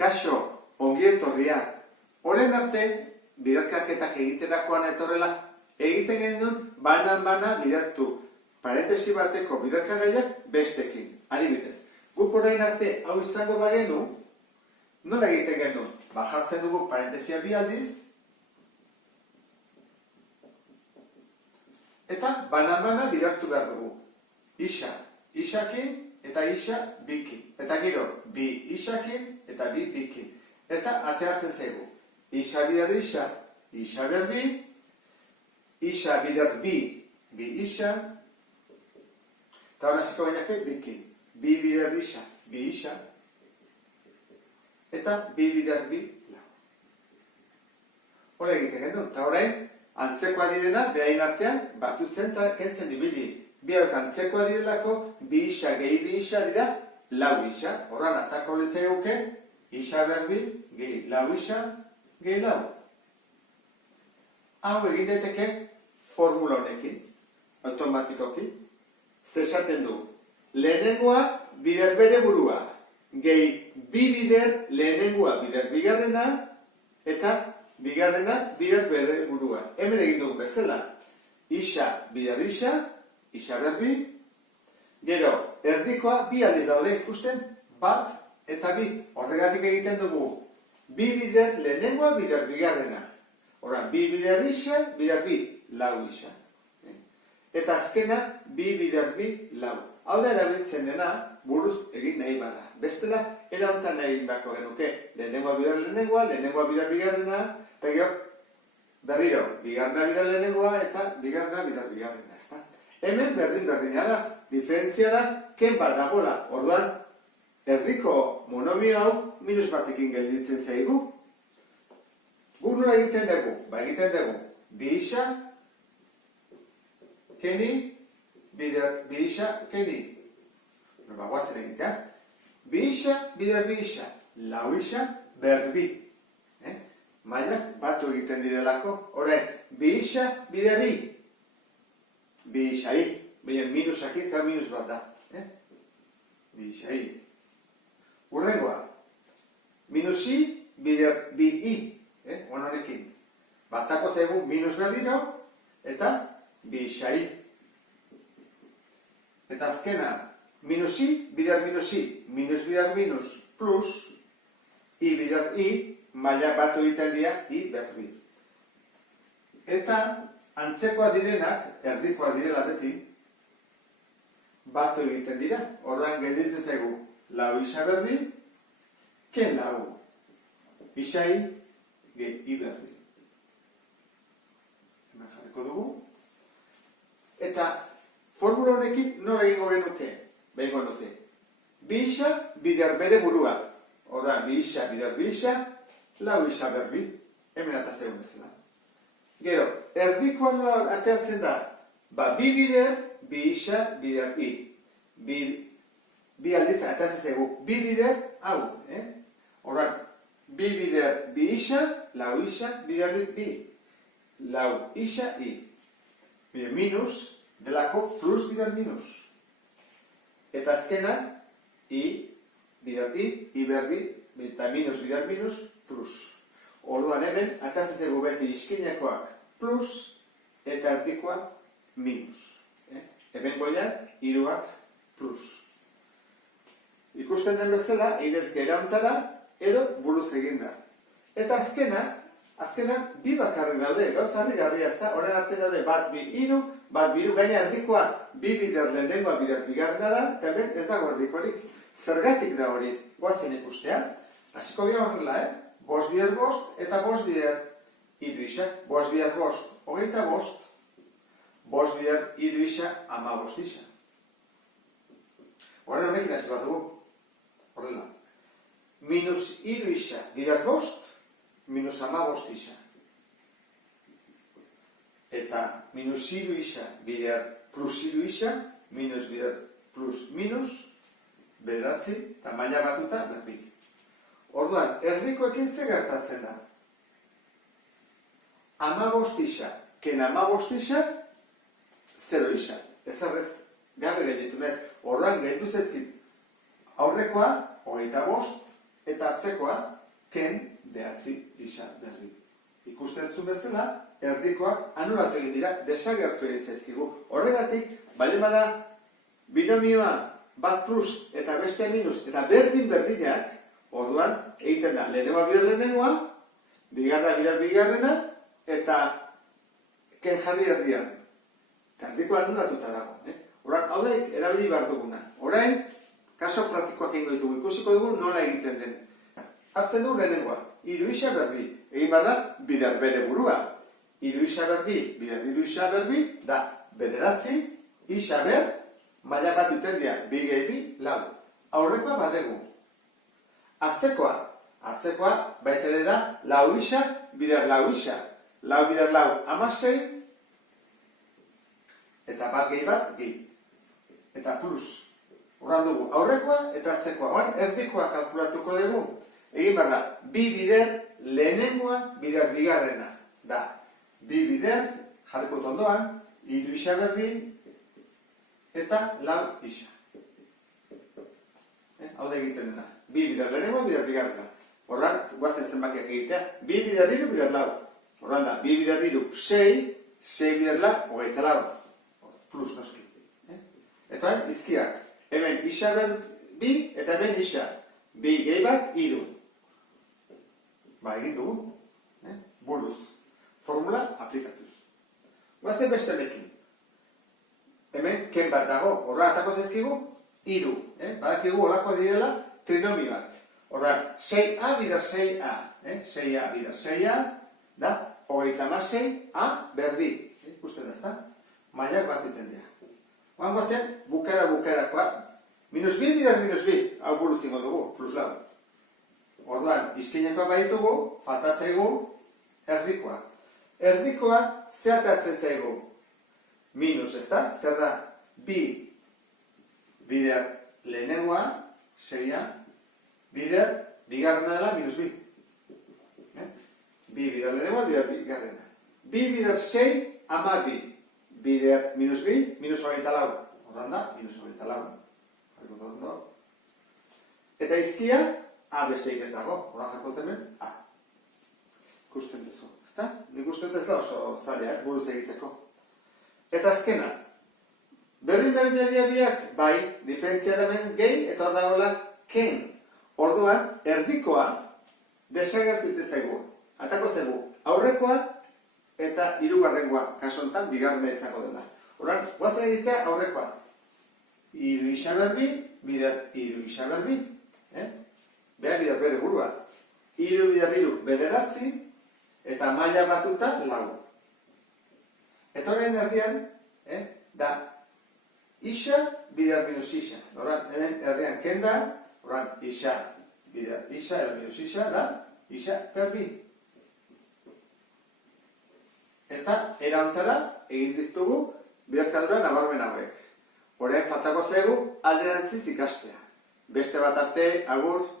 Kaixo, ongi etorria. Orain arte, biderkaketak egiterakoan etorrela, egiten genuen banan-bana bidertu. Parentesi bateko biderkagaiak bestekin. Adibidez, guk orain arte hau izango bagenu, nola egiten genuen? Jartzen dugu parentesia bi aldiz, eta banan-bana bidertu behar dugu. Isa, isakin, eta isa, bikin. Eta gero, bi isakin, eta bi bikin. Eta ateatzen zaigu. Isa bider isa, isa bider bi, isa bider bi, bi isa, eta hori hasiko bainake bikin. Bi bider isa, bi isa, eta bi bider bi, lau. Hora egiten gendu. Eta orain, antzekoa direna, berain artean, batutzen eta kentzen ibili. Bi hauek antzekoa direlako, bi isa gehi bi isa dira, lau isa. Horran atako litzai guke, isa berbi, gehi lau isa, gehi lau. Hau egin daiteke formula honekin, automatikoki. Zesaten du, lehenengoa bider bere burua, gehi bi bider lehenengoa bider bigarrena, eta bigarrena bider bere burua. Hemen egin dugu bezala, isa bider isa, isa berbi, gero, erdikoa bi aldiz daude ikusten, bat eta bi. Horregatik egiten dugu, bi bider lehenengoa bider bigarrena. Horan, bi bider isa, bider bi, lau isa. Eta azkena, bi bider bi, lau. Hau da erabiltzen dena, buruz egin nahi bada. Bestela, erauntan egin bako genuke. Lehenengoa bider lehenengoa, lehenengoa bider bigarrena, eta gero, berriro, bigarrena bider lehenengoa, eta bigarrena bider bigarrena, ezta? Hemen berdina da, diferentzia da, ken bat dagoela. Orduan, erdiko monomio hau minus batekin gelditzen zaigu. Guk nola egiten dugu? Egiten dugu, bi isa, keni, bi isa, keni. Guazen egitea. Bi isa, bider bi isa, lau isa, berbi. Mailak batu egiten direlako. Horren, bi isa, bider i. Bi isa i. Baina minusak izan minus bat da. Bi isa i. Urrengoa. Minus i, bider bi i. Honekin. Batako zaigu minus berriro, eta bi isa i. Eta azkena, minus i, bider minus i. Minus bider minus, plus, i bider i, maila batu egiten dira, i berbi. Eta, antzekoa direnak, erdikoa direla beti, batu egiten dira. Orduan gelditzen zaigu, lau isa berbi, ken lau. Isa i, i berbi. Hemen jarriko dugu. Eta, formula honekin nora egingo genuke? Behingo nuke. Bi isa, bider bere burua. Orduan, bi isa, bider bi isa, lau isa berbi. Hemen atazeu bezala. Gero, erdikoan ateatzen da, bi bider, bi isa, bider i. Bi aldiz ateatzen zaigu, bi bider, hau. Horran, bi bider, bi isa, lau isa, bider bi. Lau isa, i. Minus, delako plus bider minus. Eta azkena, i, bider i berbi, eta minus bider minus, plus. Orduan hemen, atatzen zaigu beti iskinekoak plus eta erdikoak minus. Hemen goian, hiruak plus. Ikusten den bezala, eiderke erauntara edo buruz eginda. Eta azkena bi bakarri daude, gauz harri ezta, horren arte daude bat bi hiru, bat biru, gaina erdikoa bi bider lehenengoa bider bigarrena da, eta hemen ez dago erdikorik. Zergatik da hori, goazen ikustea. Hasiko gira horrela, bost bider bost, eta bost bider hiru isa. Bost bider bost, hogeita bost. Bost bider hiru isa, 15 isa. Horren honekin hasi bat dugu. Horrela. Minus hiru isa, bider bost, minus 15 isa. Eta minus hiru isa, bider plus hiru isa, minus bider plus minus, bederatzi, eta maila batuta, berbi. Orduan, erdikoekin ze gertatzen da? 15 isa, ken 15 isa, 0 isa. Ezarrez, gabe gelditu naiz. Orduan, gelditu zezkit. Aurrekoa, 25, eta atzekoa ken behatzi isa berbi. Ikusten zuen bezala, erdikoak anulatu egin dira, desagertu egin zaizkigu. Horregatik, baldin bada binomioa bat plus eta beste minus eta berdin-berdinak, orduan egiten da lehenengoa bider lehenengoa, bigarra bider bigarrena, eta ken jarri erdian. Eta erdikoa anulatuta dago. Orain, hau da erabili behar duguna. Orain, kaso praktikoak egingo ditugu, ikusiko dugu nola egiten den. Hartzen du lehenengoa, hiru isa berbi. Egin behar da, bider bere burua. Hiru isa berbi, bider hiru isa berbi, da bederatzi, isa ber, maila bat duten dira, bi gehi bi, lau. Aurrekoa badegu. Atzekoa baita ere da, lau isa, bider lau isa. Lau bider lau, 16, eta bat gehi bat, gehi. Eta plus. Horran dugu, aurrekoa eta atzekoa. Oan, erdikoa kalkulatuko dugu. Egin behar da, bi bider lehenengoa bider bigarrena. Da, bi bider, jarriko ondoan, hiru isa berbi, eta lau isa. Hau da egiten dena. Bi bider lehenengoa, bider bigarrena. Horran, guazen zenbakiak egitea, bi bider hiru, bider lau. Horran da, bi bider hiru, 6, 6 bider lau, 24. Plus noski. Eta izkiak. Hemen isa berbi eta hemen isa. Bi gehi bat, hiru. Ba, egin dugu. Buruz. Formula aplikatuz. Guazen beste lekin. Hemen ken bat dago. Horra atako zaizkigu, hiru. Badakigu olako direla trinomioak. Horra, 6a bider 6a. 6a bider 6a, da, 36 a berbi. Ikusten da, ezta? Mailak bat iten dira. Oan guazen, bukarakoa. Minus bi bider minus bi. Hau buruz ingo dugu, plus lau. Orduan, izkinekoa baitugu, falta zaigu, erdikoa. Erdikoa, zeatatzen zaigu. Minus, ezta? Zer da, bi bider lehenengoa, 6a, bider bigarrena dela, minus bi. Bi bider lehenengoa, bider bigarrena. Bi bider 6, ama bi. Bider minus bi, minus 24. Orduan da, minus 24. Eta izkia, A besteik ez dago, hori jarko temen, A. Ikusten duzu, ezta? Nik usten ez da oso zaila, ez buruz egiteko. Eta azkena, berdin biak, bai, diferentzia da hemen gehi, eta hor dagoela ken. Orduan, erdikoa desagertu ite zaigu. Atako zaigu, aurrekoa eta hirugarrengoa, kaso honetan bigarrena izango dela. Orduan, guazen egitea aurrekoa. Hiru isa berbi, bider hiru isa berbi, behar bider bere burua. Hiru bider hiru bederatzi, eta maila batuta lau. Eta horrein erdian, da, isa bider minus isa. Horran, hemen erdian kenda, horran, isa bider isa, edo minus isa, da, isa per bi. Eta, erantara, egin diztugu, biderkadura nabarmen hauek. Horrein, faltako zaigu, alderantziz ikastea. Beste bat arte, agur.